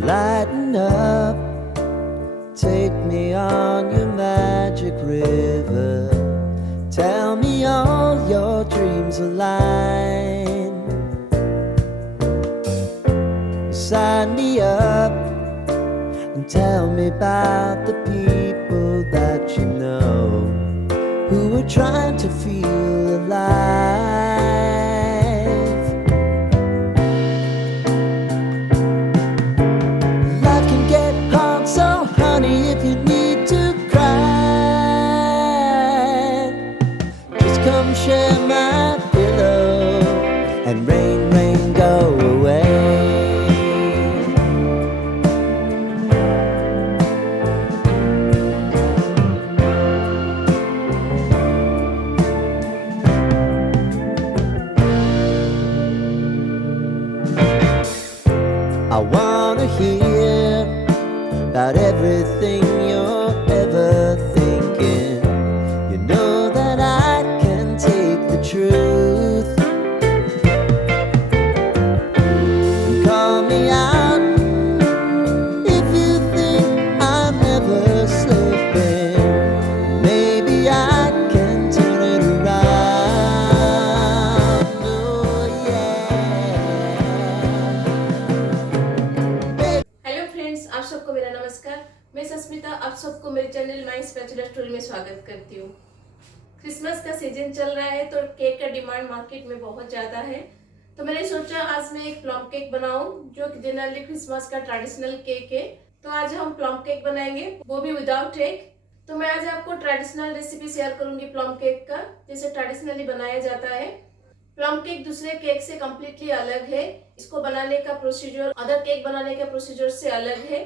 Lighten up, take me on your magic river. Tell me all your dreams align. Sign me up and tell me about the people that you know who are trying to feel alive. Life can get hard, so honey, if you need to cry, just come share my pillow and rain, rain, go away. I wanna hear about everything you're ever thinking. You know that I can take the truth and call me out if you think I'm ever slipping. Maybe I can turn it around. Oh yeah. Hello friends, आप सबको मेरा नमस्कार। मैं सस्मिता आप सबको मेरे channel my special story में स्वागत करती हूँ। क्रिसमस का सीजन चल रहा है तो केक का डिमांड मार्केट में बहुत ज़्यादा है। तो मैंने सोचा आज मैं एक प्लम केक बनाऊं जो कि जनरली क्रिसमस का ट्रेडिशनल केक है। तो आज हम प्लम केक बनाएंगे, वो भी विदाउट एग। तो मैं आज आपको ट्रेडिशनल रेसिपी शेयर करूंगी प्लम केक का, जैसे ट्रेडिशनली बनाया जाता है। प्लम केक दूसरे केक से कम्प्लीटली अलग है। इसको बनाने का प्रोसीजर अदर केक बनाने के प्रोसीजर से अलग है।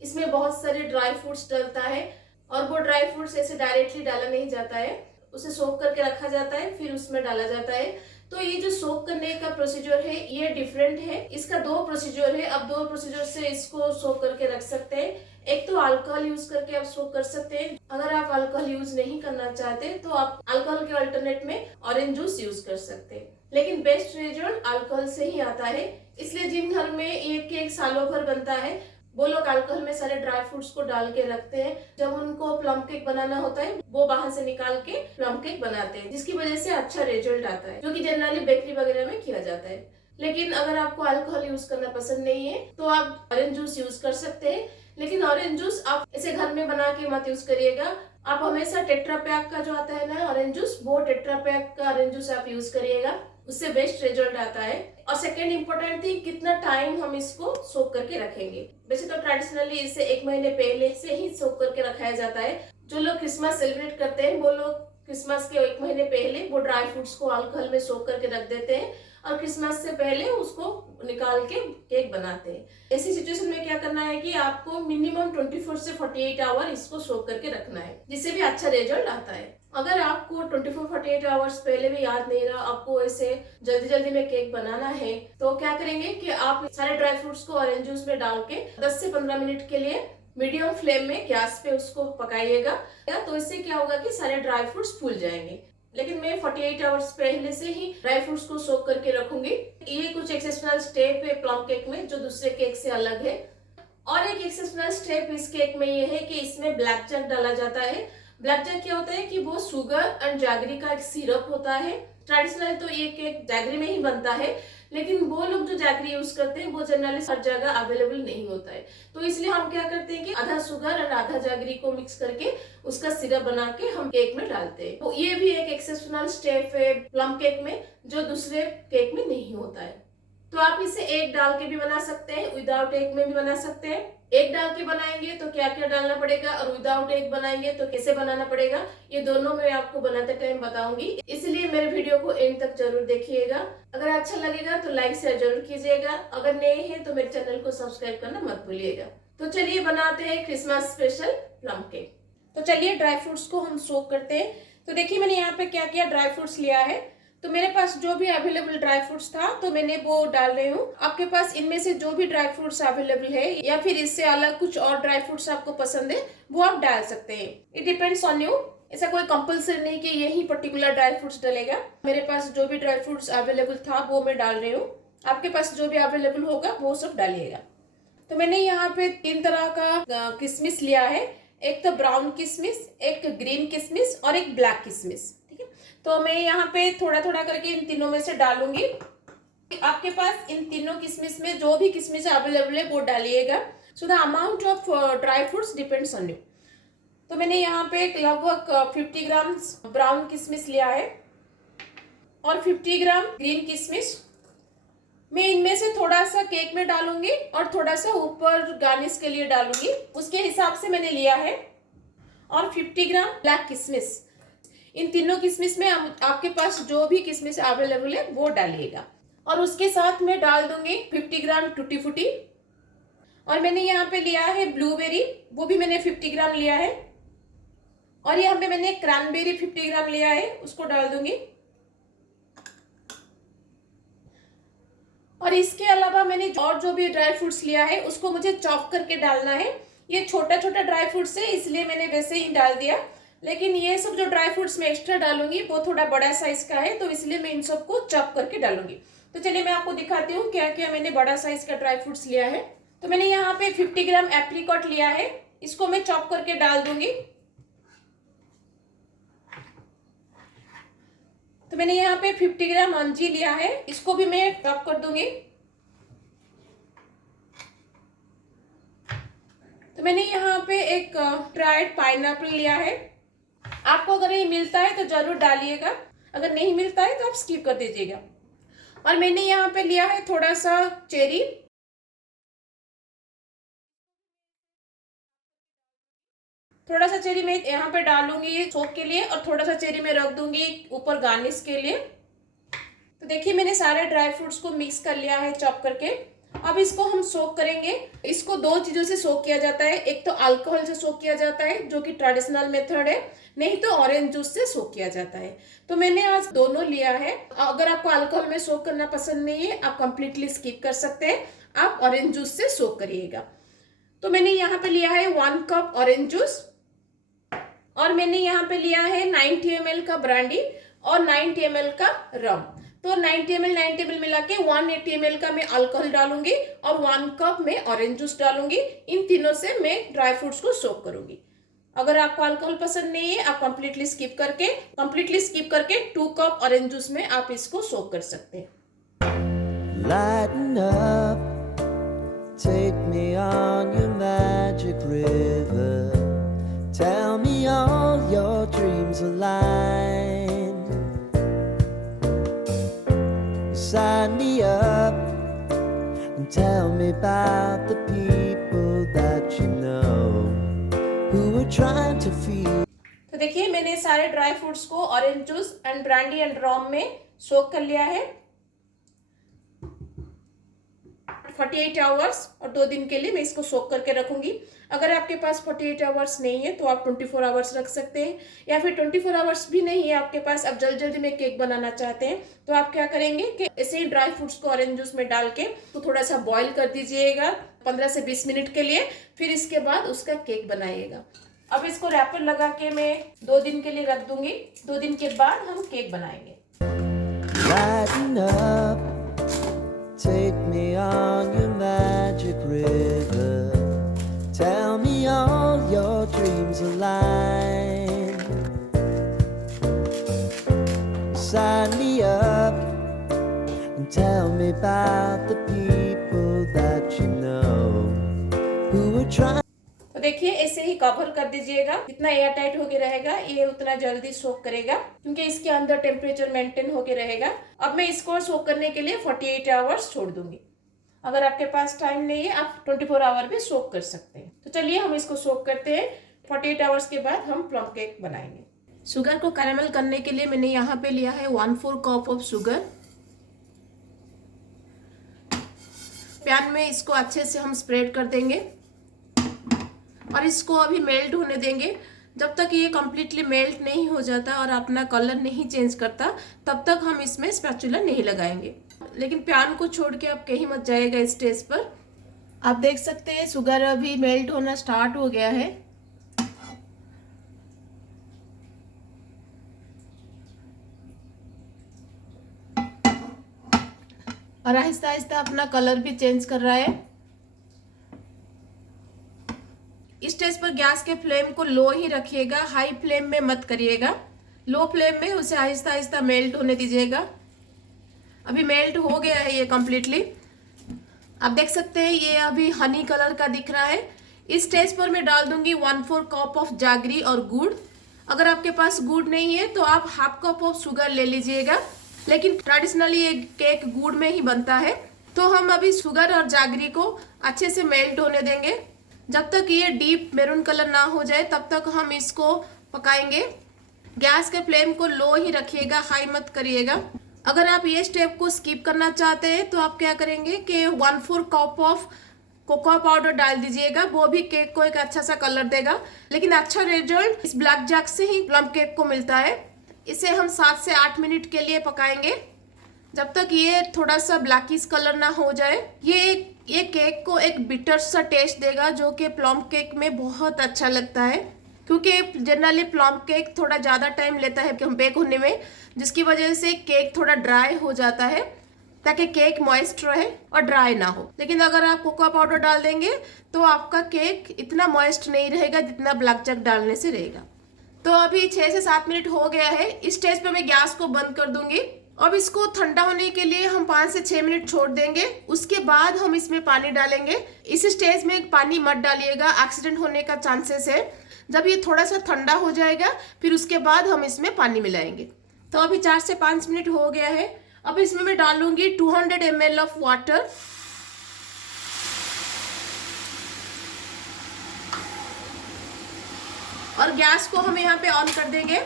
इसमें बहुत सारे ड्राई फ्रूट्स डलता है और वो ड्राई फ्रूट्स ऐसे डायरेक्टली डाला नहीं जाता है, उसे सोक करके रखा जाता है, फिर उसमें डाला जाता है। तो ये जो सोक करने का प्रोसीजर है ये डिफरेंट है। इसका दो प्रोसीजर है। आप दो प्रोसीजर से इसको सोक करके रख सकते हैं। एक तो अल्कोहल यूज करके आप सोक कर सकते हैं। अगर आप अल्कोहल यूज नहीं करना चाहते तो आप अल्कोहल के अल्टरनेट में ऑरेंज जूस यूज कर सकते हैं, लेकिन बेस्ट रिजल्ट अल्कोहल से ही आता है। इसलिए जिन घर में ये केक सालों भर बनता है वो लोग अल्कोहल में सारे ड्राई फ्रूट्स को डाल के रखते हैं। जब उनको प्लम केक बनाना होता है वो बाहर से निकाल के प्लम केक बनाते हैं, जिसकी वजह से अच्छा रिजल्ट आता है, जो कि जनरली बेकरी वगैरह में किया जाता है। लेकिन अगर आपको अल्कोहल यूज करना पसंद नहीं है तो आप ऑरेंज जूस यूज कर सकते हैं। लेकिन ऑरेंज जूस आप इसे घर में बना के मत यूज करिएगा। आप हमेशा टेट्रा पैक का जो आता है ना ऑरेंज जूस, वो टेट्रा पैक का ऑरेंज जूस आप यूज करिएगा, उससे बेस्ट रिजल्ट आता है। और सेकेंड इंपॉर्टेंट थिंग, कितना टाइम हम इसको सोक करके रखेंगे। वैसे तो ट्रेडिशनली इसे 1 महीने पहले से ही सोक करके रखाया जाता है। जो लोग क्रिसमस सेलिब्रेट करते हैं वो लोग क्रिसमस के 1 महीने पहले वो ड्राई फ्रूट्स को अल्कोहल में सोक करके रख देते हैं और क्रिसमस से पहले उसको निकाल के केक बनाते हैं। ऐसी सिचुएशन में क्या करना है कि आपको मिनिमम 24 से 48 आवर इसको सोक करके रखना है, जिससे भी अच्छा रिजल्ट आता है। अगर आपको 24-48 आवर्स पहले भी याद नहीं रहा, आपको ऐसे जल्दी जल्दी में केक बनाना है, तो क्या करेंगे कि आप सारे ड्राई फ्रूट्स को ऑरेंज जूस में डाल के 10 से 15 मिनट के लिए मीडियम फ्लेम में गैस पे उसको पकाइएगा। तो इससे क्या होगा कि सारे ड्राई फ्रूट्स फूल जाएंगे। लेकिन मैं 48 आवर्स पहले से ही ड्राई फ्रूट्स को सोक करके रखूंगी। ये कुछ एक्सेप्शनल स्टेप है प्लम केक में जो दूसरे केक से अलग है। और एक एक्सेप्शनल स्टेप इस केक में ये है कि इसमें ब्लैक जैक डाला जाता है। ब्लैक जैक क्या होता है कि वो शुगर एंड जैगरी का एक सिरप होता है। ट्रेडिशनल तो ये केक जैगरी में ही बनता है, लेकिन वो लोग जो जैगरी यूज करते हैं वो जनरली हर जगह अवेलेबल नहीं होता है। तो इसलिए हम क्या करते हैं कि आधा शुगर और आधा जैगरी को मिक्स करके उसका सिरप बना के हम केक में डालते हैं। तो ये भी एक एक्सेप्शनल स्टेप है प्लम केक में जो दूसरे केक में नहीं होता है। तो आप इसे एग डाल के भी बना सकते हैं, विदाउट एग में भी बना सकते हैं। एग डाल के बनाएंगे तो क्या क्या डालना पड़ेगा और विदाउट एग बनाएंगे तो कैसे बनाना पड़ेगा, ये दोनों मैं आपको बनाते टाइम बताऊंगी। इसलिए मेरे वीडियो को एंड तक जरूर देखिएगा। अगर अच्छा लगेगा तो लाइक शेयर जरूर कीजिएगा। अगर नए हैं तो मेरे चैनल को सब्सक्राइब करना मत भूलिएगा। तो चलिए बनाते हैं क्रिसमस स्पेशल प्लम केक। तो चलिए ड्राई फ्रूट्स को हम सोक करते हैं। तो देखिए मैंने यहाँ पे क्या किया, ड्राई फ्रूट्स लिया है। तो मेरे पास जो भी अवेलेबल ड्राई फ्रूट्स था तो मैंने वो डाल रही हूँ। आपके पास इनमें से जो भी ड्राई फ्रूट्स अवेलेबल है या फिर इससे अलग कुछ और ड्राई फ्रूट्स आपको पसंद है वो आप डाल सकते हैं। It depends on you. ऐसा कोई कंपल्सरी नहीं कि यही पर्टिकुलर ड्राई फ्रूट्स डलेगा। मेरे पास जो भी ड्राई फ्रूट्स अवेलेबल था वो मैं डाल रही हूँ। आपके पास जो भी अवेलेबल होगा वो सब डालिएगा। तो मैंने यहाँ पे 3 तरह का किशमिश लिया है। एक तो ब्राउन किशमिश, एक ग्रीन किशमिश और एक ब्लैक किशमिश। ठीक है, तो मैं यहाँ पे थोड़ा थोड़ा करके इन तीनों में से डालूंगी। आपके पास इन तीनों किशमिश में जो भी किशमिश अवेलेबल है वो डालिएगा। So the amount of dry fruits depends on you. तो मैंने यहाँ पे लगभग 50 ग्राम ब्राउन किशमिश लिया है और 50 ग्राम ग्रीन किशमिश। मैं इनमें से थोड़ा सा केक में डालूंगी और थोड़ा सा ऊपर गार्निश के लिए डालूंगी, उसके हिसाब से मैंने लिया है। और 50 ग्राम ब्लैक किशमिश। इन तीनों किशमिश में आपके पास जो भी किशमिश अवेलेबल है वो डालिएगा। और उसके साथ मैं डाल दूंगी 50 ग्राम टूटी फ्रूटी। और मैंने यहाँ पे लिया है ब्लूबेरी, वो भी मैंने 50 ग्राम लिया है। और यहाँ पे मैंने क्रैनबेरी 50 ग्राम लिया है, उसको डाल दूंगी। और इसके अलावा मैंने और जो भी ड्राई फ्रूट्स लिया है उसको मुझे चॉप करके डालना है। ये छोटा छोटा ड्राई फ्रूट्स है इसलिए मैंने वैसे ही डाल दिया, लेकिन ये सब जो ड्राई फ्रूट्स मैं एक्स्ट्रा डालूंगी वो थोड़ा बड़ा साइज का है, तो इसलिए मैं इन सबको चॉप करके डालूंगी। तो चलिए मैं आपको दिखाती हूँ क्या क्या मैंने बड़ा साइज का ड्राई फ्रूट्स लिया है। तो मैंने यहाँ पे 50 ग्राम एप्रिकॉट लिया है, इसको मैं चॉप करके डाल दूंगी। तो मैंने यहाँ पे 50 ग्राम अंजीर लिया है, इसको भी मैं चॉप कर दूंगी। तो मैंने यहाँ पे एक ड्राइड पाइनएप्पल लिया है। आपको अगर ये मिलता है तो जरूर डालिएगा, अगर नहीं मिलता है तो आप स्किप कर दीजिएगा। और मैंने यहाँ पे लिया है थोड़ा सा चेरी। थोड़ा सा चेरी मैं यहाँ पे डालूंगी सोक के लिए और थोड़ा सा चेरी मैं रख दूंगी ऊपर गार्निश के लिए। तो देखिए मैंने सारे ड्राई फ्रूट्स को मिक्स कर लिया है चॉप करके। अब इसको हम सोक करेंगे। इसको 2 चीजों से सोक किया जाता है, एक तो अल्कोहल से सोक किया जाता है जो कि ट्रेडिशनल मेथड है, नहीं तो ऑरेंज जूस से सोक किया जाता है। तो मैंने आज दोनों लिया है। अगर आपको अल्कोहल में सोक करना पसंद नहीं है आप कंप्लीटली स्किप कर सकते हैं, आप ऑरेंज जूस से सोक करिएगा। तो मैंने यहाँ पे लिया है 1 कप ऑरेंज जूस और मैंने यहाँ पे लिया है 90 ml का ब्रांडी और 90 ml का रम। तो 90 ml मिला के 180 ml का मैं अल्कोहल डालूंगी और 1 कप में ऑरेंज जूस डालूंगी। इन तीनों से मैं ड्राई फ्रूट्स को सोक करूंगी। अगर आपको अल्कोहल पसंद नहीं है आप कंप्लीटली स्किप करके 2 कप ऑरेंज जूस में आप इसको सोक कर सकते हैं। Lighten up, take me on your magic river. Tell me all your dreams align. Sign me up and tell me about the people that you know who are trying to feel. तो देखिए मैंने सारे dry fruits को orange juice and brandy and ROM में सोक कर लिया है 48 hours, और 2 दिन के लिए मैं इसको सोक करके रखूंगी। अगर आपके पास 48 आवर्स नहीं है तो आप 24 आवर्स रख सकते हैं, या फिर 24 आवर्स भी नहीं है आपके पास, आप जल्दी जल्दी में केक बनाना चाहते हैं तो आप क्या करेंगे कि ऐसे ही ड्राई फ्रूट्स को ऑरेंज जूस में डाल के तो थोड़ा सा बॉईल कर दीजिएगा 15 से 20 मिनट के लिए, फिर इसके बाद उसका केक बनाइएगा। अब इसको रैपर लगा के मैं 2 दिन के लिए रख दूंगी। 2 दिन के बाद हम केक बनाएंगे। Lighten up, take me on your magic river. Tell me all your dreams align. Sign me up and tell me about the people that you know who are trying. तो देखिए ऐसे ही कवर कर दीजिएगा, जितना air tight होके रहेगा ये उतना जल्दी सोक करेगा क्योंकि इसके अंदर टेम्परेचर मेंटेन होके रहेगा। अब मैं इसको सोक करने के लिए 48 आवर्स छोड़ दूंगी। अगर आपके पास टाइम नहीं है आप 24 आवर भी सोक कर सकते हैं। तो चलिए हम इसको सोक करते हैं। 48 आवर्स के बाद हम प्लम केक बनाएंगे। शुगर को कैरामल करने के लिए मैंने यहाँ पे लिया है 1/4 कप ऑफ शुगर। पैन में इसको अच्छे से हम स्प्रेड कर देंगे और इसको अभी मेल्ट होने देंगे। जब तक ये कम्प्लीटली मेल्ट नहीं हो जाता और अपना कलर नहीं चेंज करता तब तक हम इसमें स्पैचुला नहीं लगाएंगे। लेकिन पैन को छोड़ के आप कहीं मत जाएगा इस स्टेज पर। आप देख सकते हैं शुगर अभी मेल्ट होना स्टार्ट हो गया है। और आहिस्ता आहिस्ता अपना कलर भी चेंज कर रहा है। स्टेज पर गैस के फ्लेम को लो ही रखिएगा, हाई फ्लेम में मत करिएगा। लो फ्लेम में उसे आहिस्ता आहिस्ता मेल्ट होने दीजिएगा। अभी मेल्ट हो गया है ये कम्प्लीटली। आप देख सकते हैं ये अभी हनी कलर का दिख रहा है। इस स्टेज पर मैं डाल दूंगी 1/4 कप ऑफ जागरी और गुड़। अगर आपके पास गुड़ नहीं है तो आप हाफ कप ऑफ शुगर ले लीजिएगा, लेकिन ट्रेडिशनली ये केक गुड़ में ही बनता है। तो हम अभी शुगर और जागरी को अच्छे से मेल्ट होने देंगे। जब तक ये डीप मैरून कलर ना हो जाए तब तक हम इसको पकाएंगे। गैस के फ्लेम को लो ही रखिएगा, हाई मत करिएगा। अगर आप ये स्टेप को स्किप करना चाहते हैं तो आप क्या करेंगे कि 1/4 कप ऑफ कोकोआ पाउडर डाल दीजिएगा, वो भी केक को एक अच्छा सा कलर देगा। लेकिन अच्छा रिजल्ट इस ब्लैक जैक से ही प्लम केक को मिलता है। इसे हम 7 से 8 मिनट के लिए पकाएंगे, जब तक ये थोड़ा सा ब्लैकिश कलर ना हो जाए। ये केक को एक बिटर सा टेस्ट देगा जो कि प्लम केक में बहुत अच्छा लगता है, क्योंकि जनरली प्लम केक थोड़ा ज़्यादा टाइम लेता है बेक होने में, जिसकी वजह से केक थोड़ा ड्राई हो जाता है, ताकि केक मॉइस्ट रहे और ड्राई ना हो। लेकिन अगर आप कोकोआ पाउडर डाल देंगे तो आपका केक इतना मॉइस्ट नहीं रहेगा जितना ब्लैक जैक डालने से रहेगा। तो अभी 6 से 7 मिनट हो गया है। इस स्टेज पे मैं गैस को बंद कर दूंगी। अब इसको ठंडा होने के लिए हम 5 से 6 मिनट छोड़ देंगे। उसके बाद हम इसमें पानी डालेंगे। इस स्टेज में पानी मत डालिएगा, एक्सीडेंट होने का चांसेस है। जब ये थोड़ा सा ठंडा हो जाएगा फिर उसके बाद हम इसमें पानी मिलाएंगे। तो अभी 4 से 5 मिनट हो गया है। अब इसमें मैं डालूंगी 200 ml ऑफ वाटर। और गैस को हम यहाँ पे ऑन कर देंगे।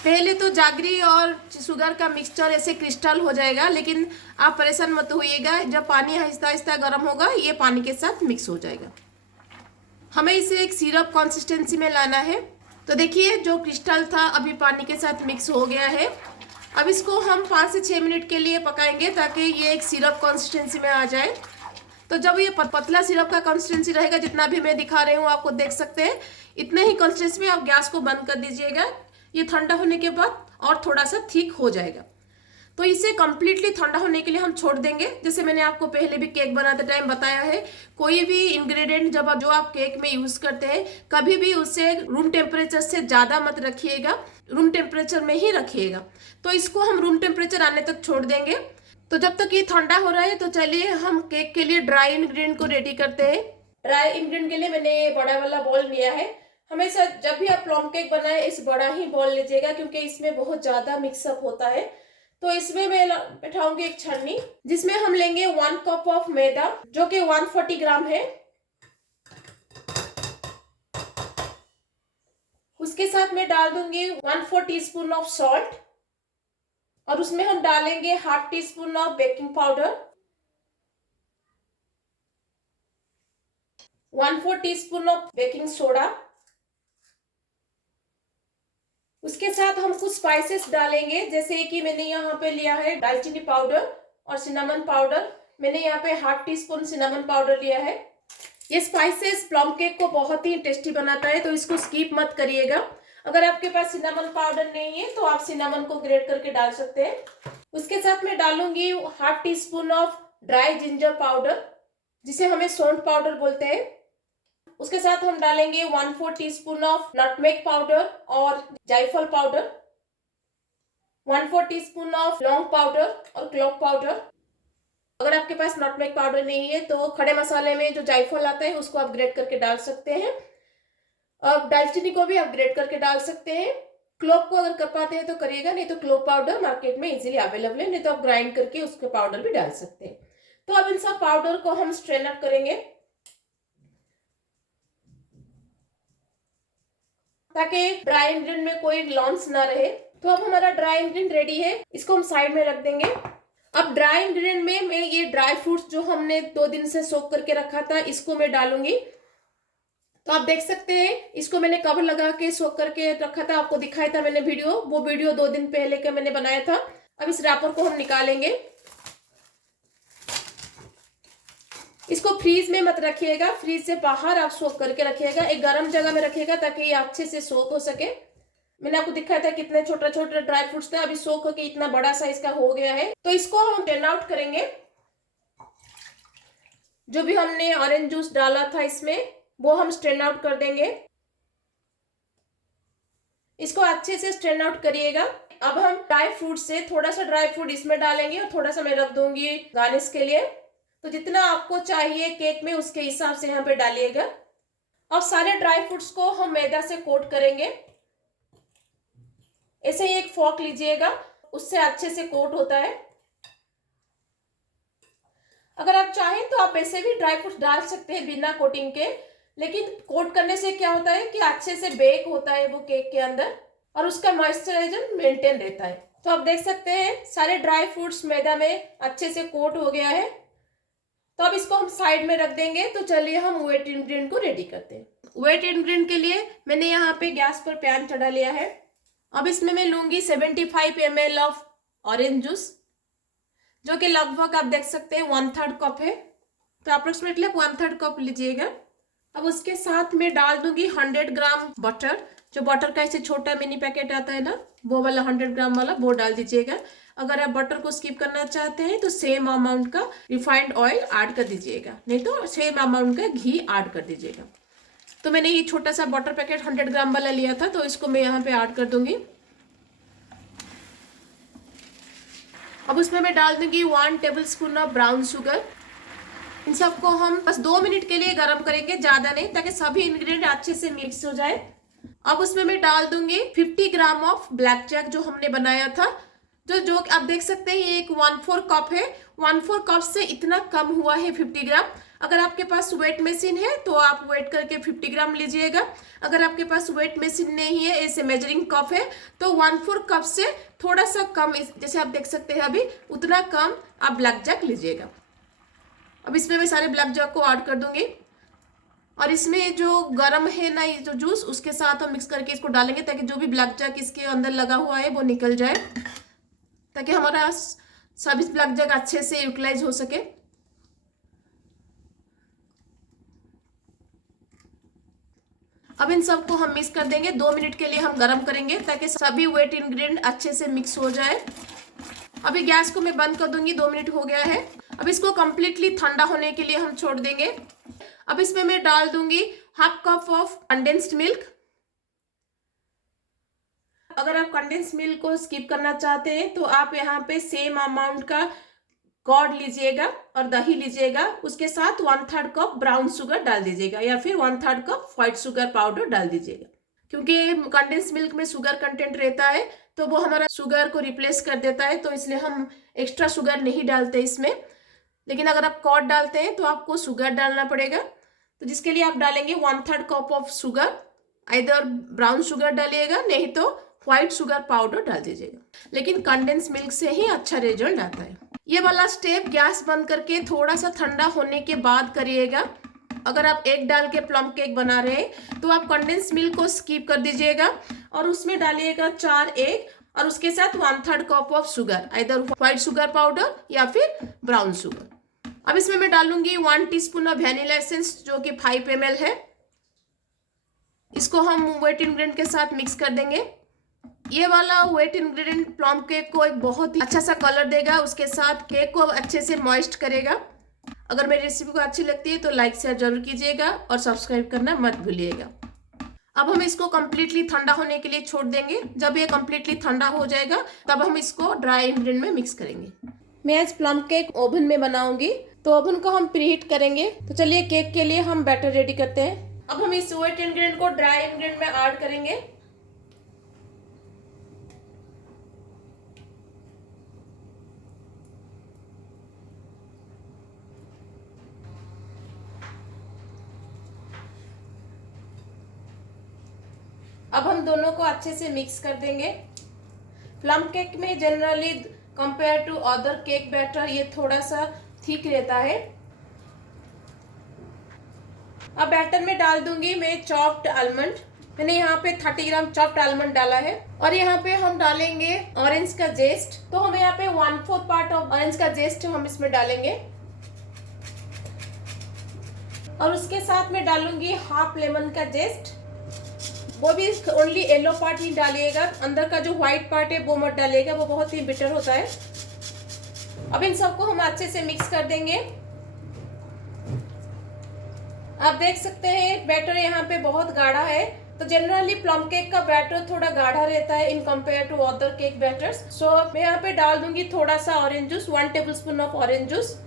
पहले तो जागरी और शुगर का मिक्सचर ऐसे क्रिस्टल हो जाएगा, लेकिन आप परेशान मत होइएगा। जब पानी आहिस्ता आहिस्ता गर्म होगा ये पानी के साथ मिक्स हो जाएगा। हमें इसे एक सिरप कंसिस्टेंसी में लाना है। तो देखिए जो क्रिस्टल था अभी पानी के साथ मिक्स हो गया है। अब इसको हम 5 से 6 मिनट के लिए पकाएंगे ताकि ये एक सिरप कंसिस्टेंसी में आ जाए। तो जब ये पतला सिरप का कंसिस्टेंसी रहेगा, जितना भी मैं दिखा रही हूँ आपको देख सकते हैं, इतने ही कंसिस्टेंसी में आप गैस को बंद कर दीजिएगा। ये ठंडा होने के बाद और थोड़ा सा थिक हो जाएगा। तो इसे कम्प्लीटली ठंडा होने के लिए हम छोड़ देंगे। जैसे मैंने आपको पहले भी केक बनाते टाइम बताया है, कोई भी इंग्रेडिएंट जो आप केक में यूज करते हैं कभी भी उसे रूम टेम्परेचर से ज़्यादा मत रखिएगा, रूम टेम्परेचर में ही रखिएगा। तो इसको हम रूम टेम्परेचर आने तक छोड़ देंगे। तो जब तक ये ठंडा हो रहा है तो चलिए हम केक के लिए ड्राई इंग्रेडिएंट को रेडी करते हैं। ड्राई इंग्रेडिएंट के लिए मैंने ये बड़ा वाला बॉल लिया है। हमेशा जब भी आप प्लम केक बनाए इस बड़ा ही बॉल लीजिएगा, क्योंकि इसमें बहुत ज़्यादा मिक्सअप होता है। तो इसमें मैं बैठाऊंगी एक छन्नी, जिसमें हम लेंगे 1 कप ऑफ मैदा जो कि 140 ग्राम है। उसके साथ मैं डाल दूंगी 1/4 टीस्पून ऑफ सॉल्ट, और उसमें हम डालेंगे 1/2 teaspoon of baking powder, 1/4 teaspoon of baking soda. उसके साथ हम कुछ स्पाइसेस डालेंगे, जैसे कि मैंने यहाँ पे लिया है दालचीनी पाउडर और सिनेमन पाउडर। मैंने यहाँ पे 1/2 टीस्पून सिनेमन पाउडर लिया है। ये स्पाइसेस प्लम केक को बहुत ही टेस्टी बनाता है, तो इसको स्किप मत करिएगा। अगर आपके पास सिनेमन पाउडर नहीं है तो आप सिनेमन को ग्रेट करके डाल सकते हैं। उसके साथ मैं डालूंगी 1/2 teaspoon of dry ginger powder, जिसे हमें सौंठ पाउडर बोलते हैं। उसके साथ हम डालेंगे 1/4 टीस्पून ऑफ नटमेग पाउडर और जायफल पाउडर, 1/4 टीस्पून ऑफ लौंग पाउडर और क्लोव पाउडर। अगर आपके पास नटमेग पाउडर नहीं है तो खड़े मसाले में जो जायफल आता है उसको आप ग्रेट करके डाल सकते हैं। अब दालचीनी को भी आप ग्रेट करके डाल सकते हैं। क्लोव को अगर कर पाते हैं तो करिएगा, नहीं तो क्लोव पाउडर मार्केट में इजीली अवेलेबल है, नहीं तो आप ग्राइंड करके उसके पाउडर भी डाल सकते हैं। तो अब इन सब पाउडर को हम स्ट्रेन आउट करेंगे ताकि ड्राई इंग्रेडिएंट में कोई लॉन्स ना रहे। तो अब हमारा ड्राई इंग्रेडिएंट रेडी है, इसको हम साइड में रख देंगे। अब ड्राई इंग्रेडिएंट में मैं ये ड्राई फ्रूट्स जो हमने 2 दिन से सोक करके रखा था इसको मैं डालूंगी। तो आप देख सकते हैं इसको मैंने कवर लगा के सोक करके रखा था, आपको दिखाया था मैंने वीडियो, वो वीडियो 2 दिन पहले का मैंने बनाया था। अब इस रैपर को हम निकालेंगे। इसको फ्रीज में मत रखिएगा, फ्रीज से बाहर आप सोक करके रखिएगा, एक गर्म जगह में रखिएगा ताकि ये अच्छे से सोक हो सके। मैंने आपको दिखाया था कितने छोटे छोटे ड्राई फ्रूट्स थे, अभी सोक होके इतना बड़ा साइज का हो गया है। तो इसको हम टेन आउट करेंगे। जो भी हमने ऑरेंज जूस डाला था इसमें वो हम स्ट्रेन आउट कर देंगे। इसको अच्छे से स्ट्रेन आउट करिएगा। अब हम ड्राई फ्रूट से थोड़ा सा ड्राई फ्रूट इसमें डालेंगे और थोड़ा सा मैं रख दूंगी गार्निश के लिए। तो जितना आपको चाहिए केक में उसके हिसाब से यहाँ पे डालिएगा। अब सारे ड्राई फ्रूट्स को हम मैदा से कोट करेंगे। ऐसे ही एक फॉर्क लीजिएगा, उससे अच्छे से कोट होता है। अगर आप चाहें तो आप ऐसे भी ड्राई फ्रूट्स डाल सकते हैं बिना कोटिंग के, लेकिन कोट करने से क्या होता है कि अच्छे से बेक होता है वो केक के अंदर और उसका मॉइस्चराइजर मेंटेन रहता है। तो आप देख सकते हैं सारे ड्राई फ्रूट्स मैदा में अच्छे से कोट हो गया है। तो अब इसको हम साइड में रख देंगे। तो चलिए हम वेट इंग्रेडिएंट को रेडी करते हैं। वेट इंग्रेडिएंट के लिए मैंने यहाँ पे गैस पर पैन चढ़ा लिया है। अब इसमें मैं लूंगी 75 ml ऑफ ऑरेंज जूस, जो कि लगभग आप देख सकते हैं 1/3 कप है। तो अप्रोक्सीमेटली आप 1/3 कप लीजिएगा। अब उसके साथ में डाल दूंगी 100 ग्राम बटर। जो बटर का ऐसे छोटा मिनी पैकेट आता है ना, वो वाला 100 ग्राम वाला वो डाल दीजिएगा। अगर आप बटर को स्किप करना चाहते हैं तो सेम अमाउंट का रिफाइंड ऑयल ऐड कर दीजिएगा, नहीं तो सेम अमाउंट का घी ऐड कर दीजिएगा। तो मैंने ये छोटा सा बटर पैकेट 100 ग्राम वाला लिया था, तो इसको मैं यहाँ पे ऐड कर दूंगी। अब उसमें मैं डाल दूंगी 1 टेबलस्पून ऑफ ब्राउन शुगर। इन सबको हम बस 2 मिनट के लिए गर्म करेंगे, ज्यादा नहीं, ताकि सभी इंग्रेडिएंट अच्छे से मिक्स हो जाए। अब उसमें मैं डाल दूंगी 50 ग्राम ऑफ ब्लैक जैक जो हमने बनाया था। जो आप देख सकते हैं ये एक 1/4 कप है। 1/4 कप से इतना कम हुआ है 50 ग्राम। अगर आपके पास वेट मशीन है तो आप वेट करके 50 ग्राम लीजिएगा। अगर आपके पास वेट मशीन नहीं है, ऐसे मेजरिंग कप है, तो 1/4 कप से थोड़ा सा कम, जैसे आप देख सकते हैं अभी, उतना कम आप ब्लैक जैक लीजिएगा। अब इसमें मैं सारे ब्लैक जैक को ऐड कर दूंगी और इसमें जो गरम है ना ये जो जूस, उसके साथ हम मिक्स करके इसको डालेंगे, ताकि जो भी ब्लैक जैक इसके अंदर लगा हुआ है वो निकल जाए, ताकि हमारा सभी ब्लैक जैक अच्छे से यूटिलाइज हो सके। अब इन सबको हम मिक्स कर देंगे। 2 मिनट के लिए हम गरम करेंगे ताकि सभी वेट इंग्रेडिएंट अच्छे से मिक्स हो जाए। अभी गैस को मैं बंद कर दूंगी। 2 मिनट हो गया है। अब इसको कंप्लीटली ठंडा होने के लिए हम छोड़ देंगे। अब इसमें मैं डाल दूंगी 1/2 कप ऑफ कंडेंस्ड मिल्क। अगर आप कंडेंस मिल्क को स्किप करना चाहते हैं तो आप यहाँ पे सेम अमाउंट का कर्ड लीजिएगा और दही लीजिएगा, उसके साथ 1/3 कप ब्राउन शुगर डाल दीजिएगा या फिर 1/3 कप व्हाइट शुगर पाउडर डाल दीजिएगा। क्योंकि कंडेंस मिल्क में शुगर कंटेंट रहता है तो वो हमारा शुगर को रिप्लेस कर देता है, तो इसलिए हम एक्स्ट्रा शुगर नहीं डालते इसमें। लेकिन अगर आप कर्ड डालते हैं तो आपको शुगर डालना पड़ेगा। तो जिसके लिए आप डालेंगे 1/3 कप ऑफ शुगर, इधर ब्राउन शुगर डालिएगा, नहीं तो व्हाइट शुगर पाउडर डाल दीजिएगा। लेकिन कंडेंस मिल्क से ही अच्छा रिजल्ट आता है। ये वाला स्टेप गैस बंद करके थोड़ा सा ठंडा होने के बाद करिएगा। अगर आप एग डाल के प्लम केक बना रहे हैं तो आप कंडेंस मिल्क को स्किप कर दीजिएगा और उसमें डालिएगा 4 एग और उसके साथ 1/3 कप ऑफ शुगर, इधर व्हाइट शुगर पाउडर या फिर ब्राउन शुगर। अब इसमें मैं डालूंगी 1 टीस्पून ऑफ वैनिला एसेंस जो कि 5 ml है। इसको हम वेट इंग्रेडिएंट के साथ मिक्स कर देंगे। ये वाला वेट इंग्रेडिएंट प्लम केक को एक बहुत ही अच्छा सा कलर देगा, उसके साथ केक को अच्छे से मॉइस्ट करेगा। अगर मेरी रेसिपी को अच्छी लगती है तो लाइक शेयर जरूर कीजिएगा और सब्सक्राइब करना मत भूलिएगा। अब हम इसको कम्प्लीटली ठंडा होने के लिए छोड़ देंगे। जब ये कम्प्लीटली ठंडा हो जाएगा तब हम इसको ड्राई इंग्रेडिएंट में मिक्स करेंगे। मैं आज प्लम केक ओवन में बनाऊंगी, तो ओवन को हम प्रीहीट करेंगे। तो चलिए केक के लिए हम बैटर रेडी करते हैं। अब हम इस वेट इंग्रेडिएंट को ड्राई इंग्रेडिएंट में ऐड करेंगे। अब हम दोनों को अच्छे से मिक्स कर देंगे। प्लम केक में generally compare to other cake batter ये थोड़ा सा थिक रहता है। अब बैटर में डाल दूंगी मैं चॉप्ड आलमंड। मैंने यहाँ पे 30 ग्राम चॉप्ड आलमंड डाला है और यहाँ पे हम डालेंगे ऑरेंज का जेस्ट। तो हम यहाँ पे 1/4 पार्ट ऑफ ऑरेंज का जेस्ट हम इसमें डालेंगे और उसके साथ में डालूंगी हाफ लेमन का जेस्ट। वो भी ओनली येलो पार्ट ही डालिएगा, अंदर का जो व्हाइट पार्ट है वो मत डालिएगा, वो बहुत ही बिटर होता है। अब इन सबको हम अच्छे से मिक्स कर देंगे। आप देख सकते हैं बैटर यहाँ पे बहुत गाढ़ा है। तो जनरली प्लम केक का बैटर थोड़ा गाढ़ा रहता है in compare to other cake batters. So मैं यहाँ पे डाल दूंगी थोड़ा सा orange juice, 1 tablespoon of orange juice.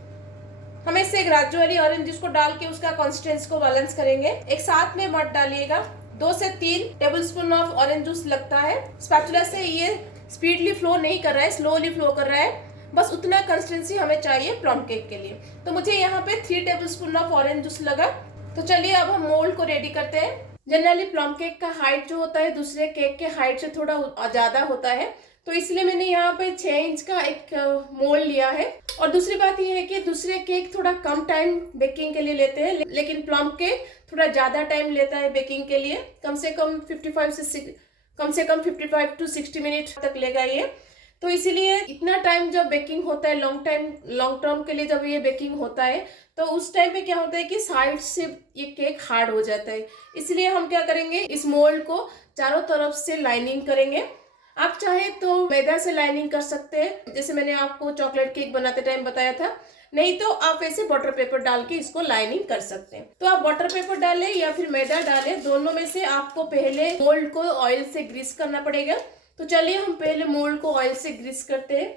हम इससे ग्रेजुअली ऑरेंज जूस को डाल के उसका कंसिस्टेंसी को बैलेंस करेंगे। एक साथ में मत डालिएगा, 2 से 3 टेबलस्पून ऑफ ऑरेंज जूस लगता है। स्पैचुला से ये स्पीडली फ्लो नहीं कर रहा है, स्लोली फ्लो कर रहा है। बस उतना कंसिस्टेंसी हमें चाहिए प्लम केक के लिए। तो मुझे यहाँ पे 3 टेबलस्पून ऑफ ऑरेंज जूस लगा। तो चलिए अब हम मोल्ड को रेडी करते हैं। जनरली प्लम केक का हाइट जो होता है दूसरे केक के हाइट से थोड़ा ज्यादा होता है, तो इसलिए मैंने यहाँ पे 6 इंच का एक मोल्ड लिया है। और दूसरी बात यह है कि दूसरे केक थोड़ा कम टाइम बेकिंग के लिए लेते हैं, लेकिन प्लम केक थोड़ा ज्यादा टाइम लेता है बेकिंग के लिए। कम से कम 55 टू 60 मिनट तक लेगा ये। तो इसीलिए इतना टाइम जब बेकिंग होता है, लॉन्ग टर्म के लिए जब ये बेकिंग होता है, तो उस टाइम में क्या होता है कि साइड से ये केक हार्ड हो जाता है। इसलिए हम क्या करेंगे, इस मोल्ड को चारों तरफ से लाइनिंग करेंगे। आप चाहे तो मैदा से लाइनिंग कर सकते हैं, जैसे मैंने आपको चॉकलेट केक बनाते टाइम बताया था। नहीं तो आप ऐसे बटर पेपर डाल के इसको लाइनिंग कर सकते हैं। तो आप बटर पेपर डालें या फिर मैदा डालें, दोनों में से आपको पहले मोल्ड को ऑयल से ग्रीस करना पड़ेगा। तो चलिए हम पहले मोल्ड को ऑयल से ग्रीस करते हैं।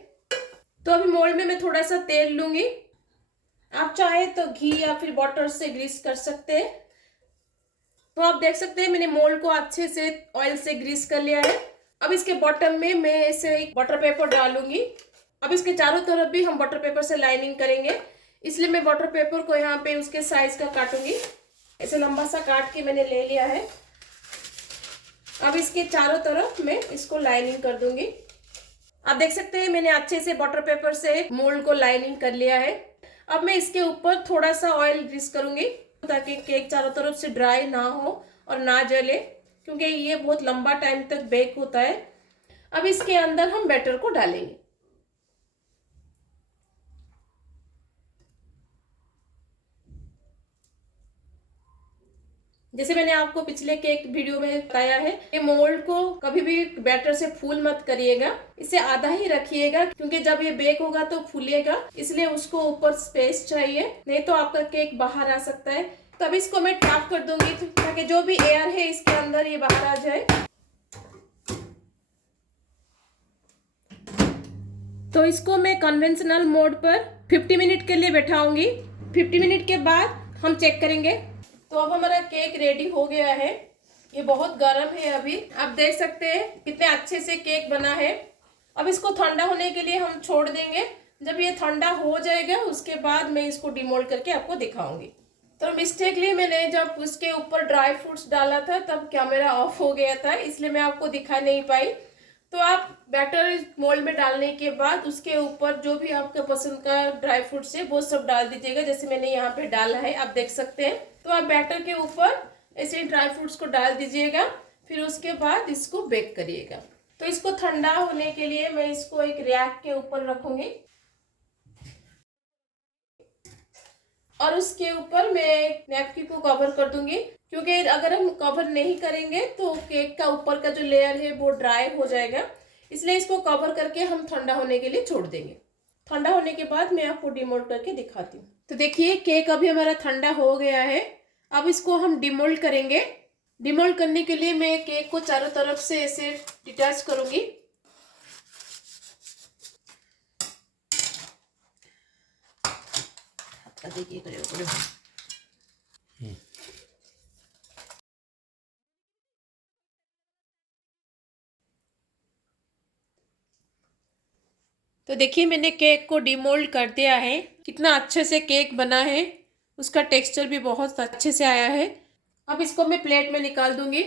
तो अभी मोल्ड में मैं थोड़ा सा तेल लूंगी। आप चाहे तो घी या फिर बटर से ग्रीस कर सकते हैं। तो आप देख सकते हैं मैंने मोल्ड को अच्छे से ऑयल से ग्रीस कर लिया है। अब इसके बॉटम में मैं ऐसे एक बटर पेपर डालूंगी। अब इसके चारों तरफ भी हम बटर पेपर से लाइनिंग करेंगे, इसलिए मैं बटर पेपर को यहाँ पे उसके साइज का काटूंगी। ऐसे लंबा सा काट के मैंने ले लिया है। अब इसके चारों तरफ मैं इसको लाइनिंग कर दूंगी। आप देख सकते हैं मैंने अच्छे से बटर पेपर से मोल्ड को लाइनिंग कर लिया है। अब मैं इसके ऊपर थोड़ा सा ऑयल ग्रीस करूंगी ताकि केक चारों तरफ से ड्राई ना हो और ना जले, क्योंकि ये बहुत लंबा टाइम तक बेक होता है। अब इसके अंदर हम बैटर को डालेंगे। जैसे मैंने आपको पिछले केक वीडियो में बताया है, ये मोल्ड को कभी भी बैटर से फुल मत करिएगा, इसे आधा ही रखिएगा, क्योंकि जब ये बेक होगा तो फूलेगा, इसलिए उसको ऊपर स्पेस चाहिए, नहीं तो आपका केक बाहर आ सकता है। तो अब इसको मैं टैप कर दूंगी ताकि जो भी एयर है इसके अंदर ये बाहर आ जाए। तो इसको मैं कन्वेंशनल मोड पर 50 मिनट के लिए बैठाऊंगी। 50 मिनट के बाद हम चेक करेंगे। तो अब हमारा केक रेडी हो गया है। ये बहुत गर्म है अभी, आप देख सकते हैं कितने अच्छे से केक बना है। अब इसको ठंडा होने के लिए हम छोड़ देंगे। जब ये ठंडा हो जाएगा उसके बाद मैं इसको डिमोल्ड करके आपको दिखाऊंगी। तो मिस्टेकली मैंने जब उसके ऊपर ड्राई फ्रूट्स डाला था तब कैमरा ऑफ हो गया था, इसलिए मैं आपको दिखा नहीं पाई। तो आप बैटर मोल्ड में डालने के बाद उसके ऊपर जो भी आपका पसंद का ड्राई फ्रूट्स है वो सब डाल दीजिएगा, जैसे मैंने यहाँ पे डाला है, आप देख सकते हैं। तो आप बैटर के ऊपर ऐसे ड्राई फ्रूट्स को डाल दीजिएगा, फिर उसके बाद इसको बेक करिएगा। तो इसको ठंडा होने के लिए मैं इसको एक रैक के ऊपर रखूंगी और उसके ऊपर मैं नैपकिन को कवर कर दूंगी, क्योंकि अगर हम कवर नहीं करेंगे तो केक का ऊपर का जो लेयर है वो ड्राई हो जाएगा, इसलिए इसको कवर करके हम ठंडा होने के लिए छोड़ देंगे। ठंडा होने के बाद मैं आपको डिमोल्ड करके दिखाती हूँ। तो देखिए केक अभी हमारा ठंडा हो गया है। अब इसको हम डिमोल्ड करेंगे। डिमोल्ड करने के लिए मैं केक को चारों तरफ से ऐसे डिटैच करूंगी। देखिए तो देखिए मैंने केक को डिमोल्ड कर दिया है। कितना अच्छे से केक बना है, उसका टेक्सचर भी बहुत अच्छे से आया है। अब इसको मैं प्लेट में निकाल दूंगी।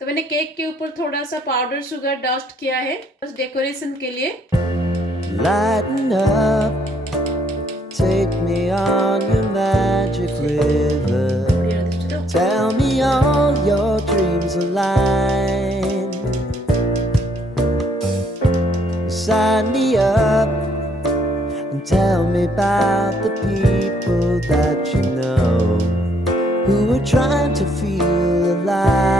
तो मैंने केक के ऊपर थोड़ा सा पाउडर शुगर डस्ट किया है बस डेकोरेशन के लिए। Lighten up, take me on your magic river. Tell me all your dreams align. Sign me up and tell me about the people that you know who are trying to feel alive.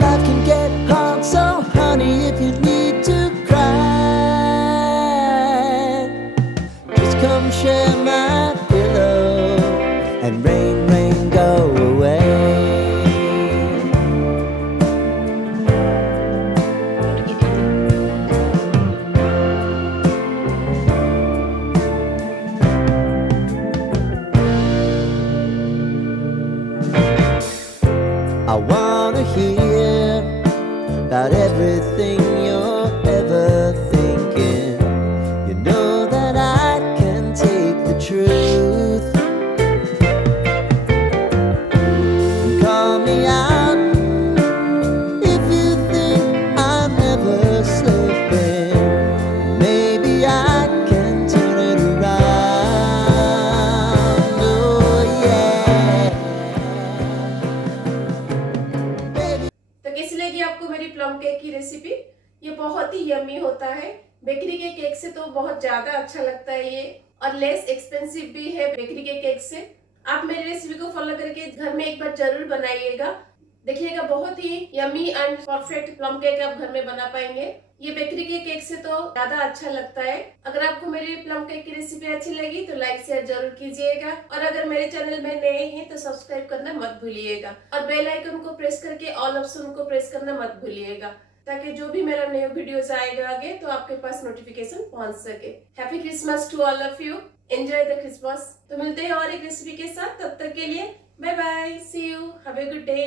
Life can get hard, so honey, if you need to cry, just come share my pillow and rain, rain, go away. I wanna hear about everything you're ever thinking. You know that I can take the truth. Call me out if you think I'm never slipping. Maybe I can turn it around. Oh yeah. Baby. तो कैसी लगी आपको मेरी plum cake की recipe? ये बहुत ही yummy होता है। बेकरी के केक से तो बहुत ज्यादा अच्छा लगता है ये, और लेस एक्सपेंसिव भी है बेकरी के केक से। आप मेरी रेसिपी को फॉलो करके घर में एक बार जरूर बनाइएगा, देखिएगा बहुत ही yummy and perfect plum cake आप घर में बना पाएंगे। ये बेकरी के केक से तो ज्यादा अच्छा लगता है। अगर आपको मेरी प्लम केक की रेसिपी अच्छी लगी तो लाइक शेयर जरूर कीजिएगा, और अगर मेरे चैनल में नए हैं तो सब्सक्राइब करना मत भूलिएगा, और बेल आइकन को प्रेस करके ऑल ऑप्शन को प्रेस करना मत भूलिएगा, ताकि जो भी मेरा नया वीडियोस आएगा आगे तो आपके पास नोटिफिकेशन पहुंच सके। Happy Christmas to all of you, enjoy the Christmas. तो मिलते हैं और एक रेसिपी के साथ, तब तक के लिए bye bye, see you, have a good day.